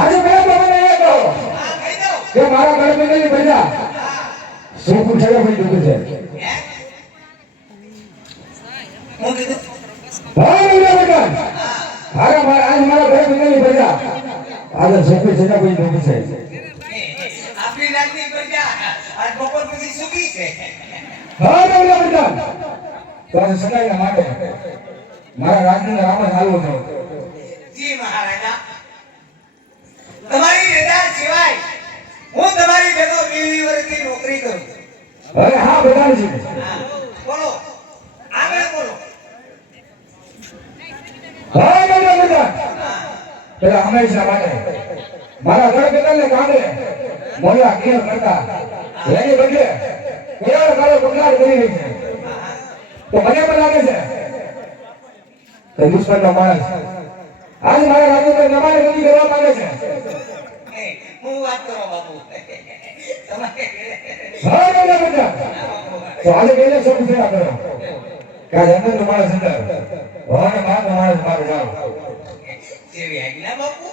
આજે મેં તમને એ કહો કે મારા ઘરે બનેલી પ્રજા સુખ છે ભાઈ દુઃખ છે હું કીધું હા બેટા મારા મારા ઘરે બનેલી પ્રજા આજે સુખ છે ભાઈ દુઃખ છે આપણી રાજની પ્રજા આજ બપોર પછી સુખી છે. હા બેટા તો આજે સદાયના માટે મારા રાજનો રામ જ હાલવો છે. જી મહારાજા તમારી રજા સિવાય હું તમારી ભેગો 20 વર્ષથી નોકરી કરું. અરે હા બેટાજી બોલો આગળ બોલો. હા બેટા પેલા હંમેશા માટે મારા ઘર બેટાને કાંડે મોયા કેર કરતા એની બદલે કેર કાળો પગાર કરી રહી છે તો મને પણ લાગે છે કે દુશ્મનનો માણસ આજ મારા રાજ્યને નમાને નથી કરવા માંગે છે. હું વાત કરો બાપુ તમારે હા બેટા તો આજે કઈને શું પૂછ્યા કરો કે આજે અંદરનો માણસ અંદર ભગવાન માનો માણસ મારું જાવ જેવી આજ્ઞા બાપુ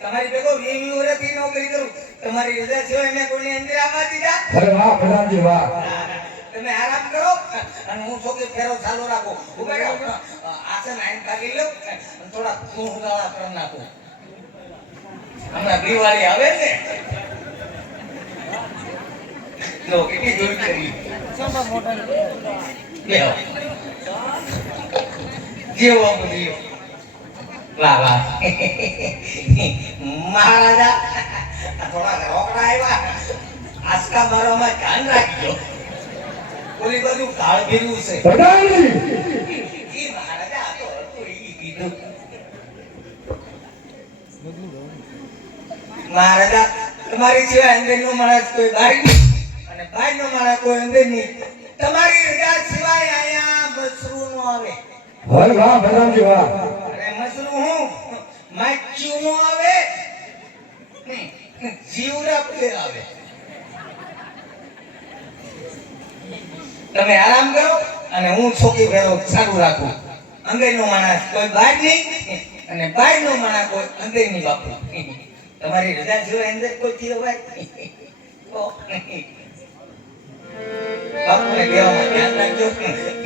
તમારી ભેગો 20 વર્ષથી નોકરી કરું તમારી રજા સિવાય મેં કોઈને અંદર આવવા દીધા. અરે વાહ પ્રધાનજી વાહ તમે આરામ કરો અને હું છોકે ફેરો ચાલુ રાખો. ઉભા રહો આસન આઈન કાઢી લો અને થોડા ખૂણગાળા કરી નાખો. હમણાં દિવાળી આવે ને લો કેટલી દૂર કરી બેહો જેવો બોલ્યો વાહ વાહ મહારાજા થોડા રોકડા આવ્યા આસકા મારવામાં ધ્યાન રાખજો. ઓલી બાજુ કાળ ભેરવું છે. પ્રધાનજી ઈ મહારાજા આ તો હતું ઈ કીધું. મહારાજા તમારી સિવાય અંદરનો માણસ કોઈ બહાર નહીં અને બહારનો માણસ કોઈ અંદર નહીં. તમારી રજા સિવાય અહીંયા મસરૂ નો આવે. અરે વાહ પ્રધાનજી વાહ અરે મસરૂ હું માચ્યું નો આવે જીવડા પડે આવે. તમે આરામ કરો અને હું છોકી ફેરો ચાલુ રાખું. અંદરનો માણસ કોઈ બહાર નહીં અને બહારનો માણસ કોઈ અંદર નહીં બાપુ. તમારી રજા સિવાય અંદર કોઈ થી હોય બાપુને કહેવામાં ધ્યાન રાખજો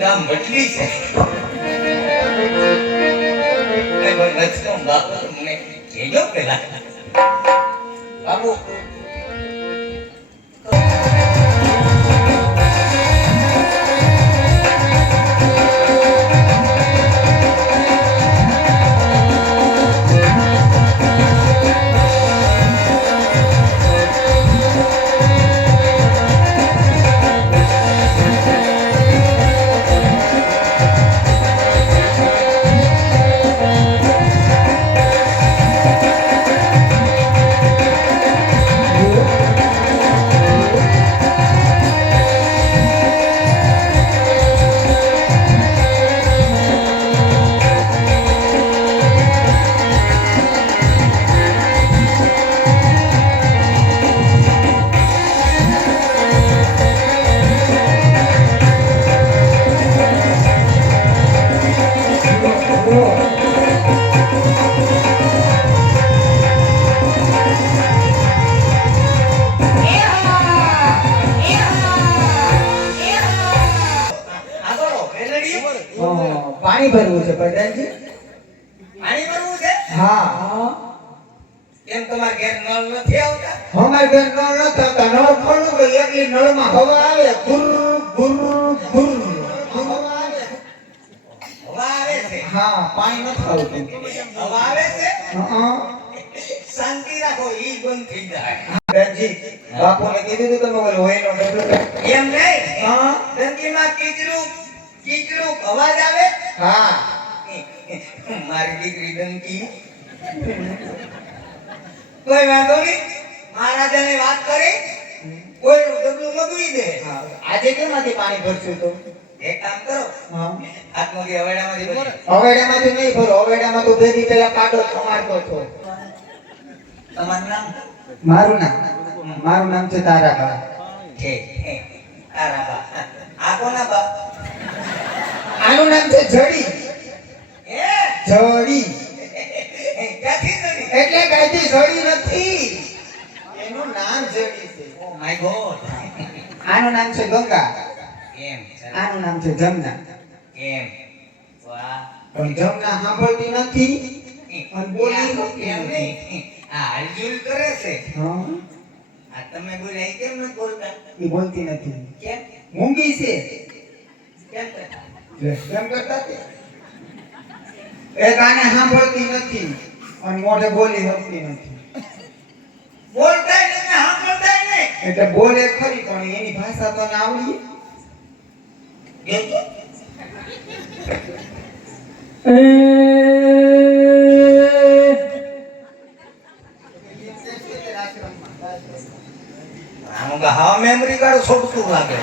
ગામ બદલી છે. બાપુ મને કહેજો પેલા બાપુ પાણી ભરવું છે પ્રધાનજી. પાણી ભરવું છે. હા કેમ તમારા ઘેર નળ નથી આવતા? અમારે ઘર નળ ન થતા નળ ખોલું તો એટલી નળમાં હવા આવે ગુર ગુર ગુર હવા આવે. હવા આવે છે. હા પાણી ન આવતું. હવા આવે છે. હા શાંતિ રાખો ઈ બંધ થઈ જાય. પ્રધાનજી બાપુને કીધું તું તમે ઓલો હોયનો ડબલો એમ નહીં. હા ડંકીમાં કીચડું અવાજ આવે. હા મારી દીકરી ડંકી કોઈ વાંધો નહીં. મહારાજાને વાત કરી કોઈ ડબલું મગવી દે. આજે કેમાંથી પાણી ભરશું તો? એક કામ કરો હા હાથમાંથી હવેડામાંથી ભરી. હવેડામાંથી નહીં ભરો. હવેડામાં તો બે દી પહેલા કાઢો સમારતો છો. તમારું નામ? મારું નામ છે તારાબા. છે તારા બા. આ કોના બા? આનું નામ છે જડી. હે જડી ક્યાંથી જડી? એટલે ગાયથી સડી નથી, એનું નામ સડી છે. Oh my God. આનું નામ છે ગંગા, એમ આનું નામ છે જમના. એમ વાહ. પણ જમના સાંભળતી નથી અને બોલી શકતી એમ નથી. નહીં. આ હલચુલ કરે છે. હા, આ તમે બોલ્યા એ કેમ નથી બોલતા? એ બોલતી નથી, કેમ? મૂંગી છે. કેમ કરતા? કેમ કરતા તે? એ કાને સાંભળતી નથી અને મોઢે બોલી શકતી નથી. બોલતાય નથી, સાંભળતાય નહીં. એટલે બોલે ખરી પણ એની ભાષા તો ના આવડી. કેમ કે? આનું કે હા મેમરી કાર્ડ છોડતું લાગે.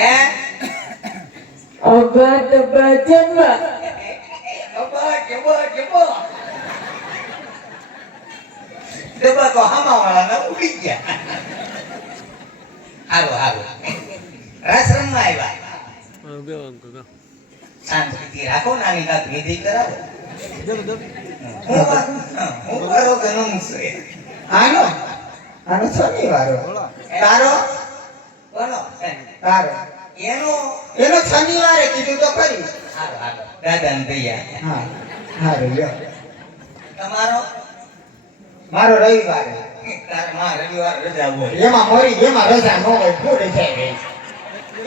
હે? અબા તબા જબા જબા, જબા, જબા. જબા તો હામાવાળાના ઉડી ગયા. હાલો, હાલો. આશ્રમમાં આવ્યા. શાંતિથી રાખો, નાની કાક વિધિ કરાવો. હું કરો કે નું છે? આનો આનો શનિવાર તારો બોલો. તારો એનો એનો શનિવારે કીધું તો ખરી. હાલો, હાલો. દાદાને દયા. હા હારું લ્યો. તમારો મારો રવિવારે. તારે માં રવિવાર રજા હોય. એમાં મરી એમાં રજા ન હોય, ફૂડ જાય ગઈ.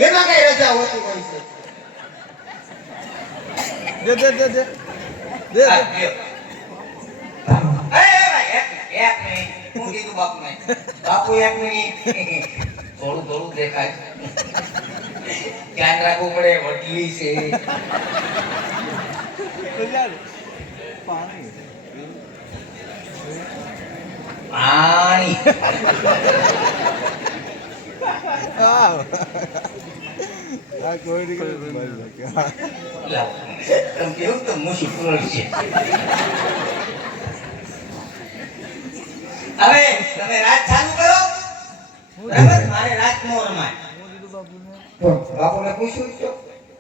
એમાં કઈ રજા હોતી હોય છે? હા, લ્યો. ભાઈ, એક મિનિટ. હું કીધું બાપુને? બાપુ એક મિનિટ. થોડું થોડું દેખાય. ધ્યાન રાખવું પડે, વડલી છે. પાણી. લાવ. તમે કેવું તો મુશ્કેલ છે. હવે તમે રાત ચાલુ કરો. બરાબર? મારે રાત નો રમાય. તો બાપુને પૂછ્યું છો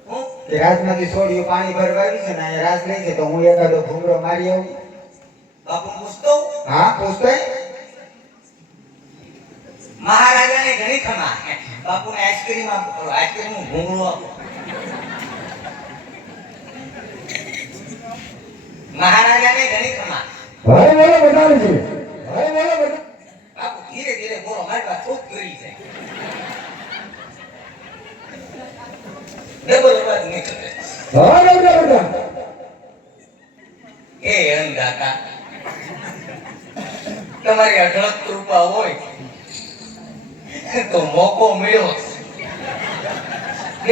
હું કે રાજમાંથી છોડ્યું પાણી ભરવા આવી છે ને અહીંયા રાજ લે છે તો હું એકાદો ઘૂમરો મારી આવું. બાપુ પૂછતો હા પૂછતો. મહારાજાને ઘણી ખમા. બાપુને આઈસ્ક્રીમ આપો. આઈસ્ક્રીમ ઘૂંઘળું આપો. મહારાજાને ઘણી ખમા. હવે બોલો બધાને છે. હવે બોલો બધા. બાપુ ધીરે ધીરે બોલો, મારી વાત ખૂબ કરી છે. ડબલ અવાજ નીકળે. હવે બોલો બધા. હે અન્નદાતા, તમારી અઢળક કૃપા હોય તો મોકો મળ્યો.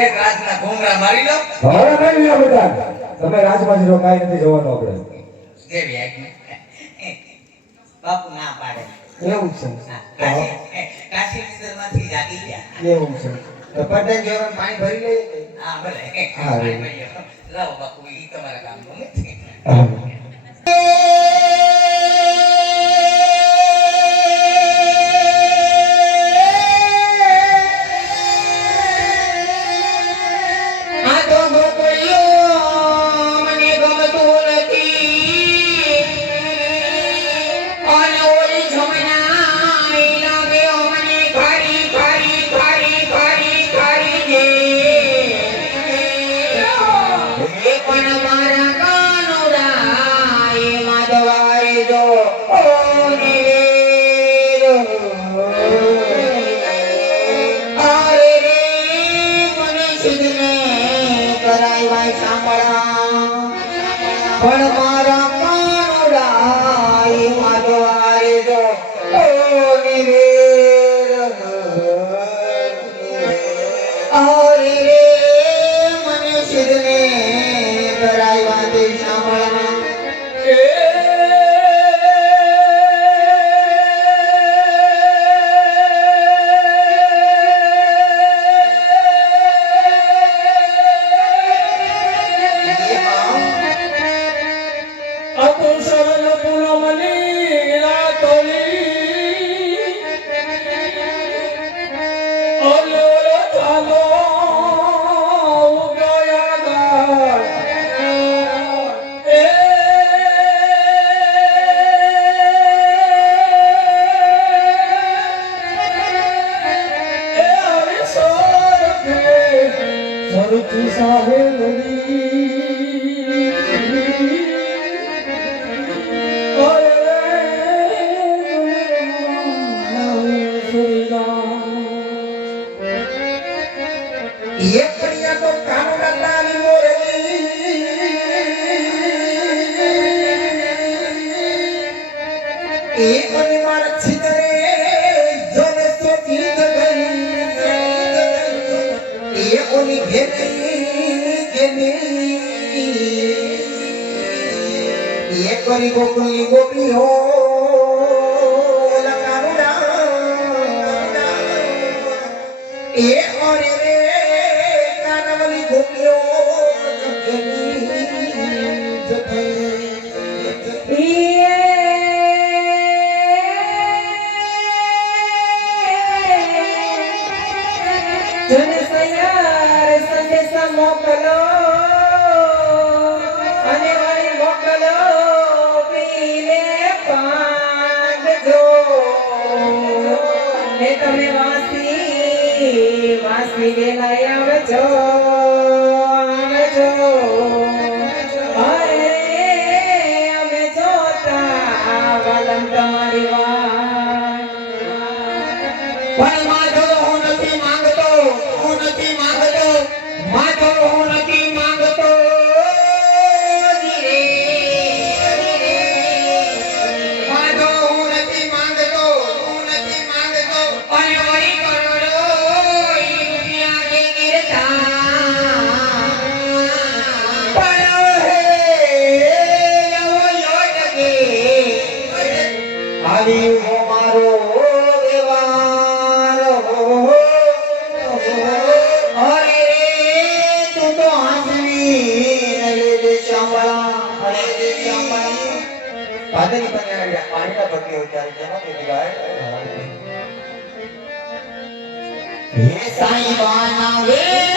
એક રાતના ઘૂંઘરા મારી લો. હવે નહીં લ્યો બધા. તમે રાજમાંથી જો કાંઈ નથી જોવાનું આપણે. દેવી આજ્ઞા. બાપુ ના પાડે. એવું છે. કાશી નિંદરમાંથી જાગી ગયા. એવું છે તો પટન જેવાનું પાણી ભરી લઈએ. હા ભલે. હા, રે. લાવો બાપુ, ઈ તમારા કામનું નથી. હા. આ તો ગોકળિયો મને ગમતું નથી અને ઓલી જમના એ લાગે મને ખારી ખારી ખારી ખારી ખારી જે એ પણ મારા કાનુડા એ માધવારે જો ઓ નિવેર આરે રે મને સિદ્ધને કરાવ્યા સાંભળા પણ મારા કાનુડા એ માધવારે જો ઓ નિવેર આરે રે મને સિદ્ધને કરાવ્યા તે સાંભળા સરચી સાહેબની એક કન્યા તો કાનોના તારી મોરલી એક ની મારા છીતરે જોને સોતી ગઈ એક ઓની ઘેની એક કરી ગોકુલની ગોપી હો એ ઓરે રે કાનવલી ગોપીઓ જન સયાર સંદેશા મોકલો અને વળી મોકલો પીને પાંડજો ને તમે વાસી વેલાય આવજો અરે અમે જોતા વાલમ તમારી વાત પણ માધો હું નથી માંગતો માધો હું નથી માંગતો માધો હું નથી માંગતો અને વળી કરોડો રૂપિયા કે ગીરતા પણ હે નવો યોટકે આવી હો મારો વ્યવહાર હો અરે રે તું તો હાંસવી લે શામળા પાદરી બન્યા પાણીના ભટ્ટી ઉચ્ચારી છે કે દિવાય હે સાઈ વાના વે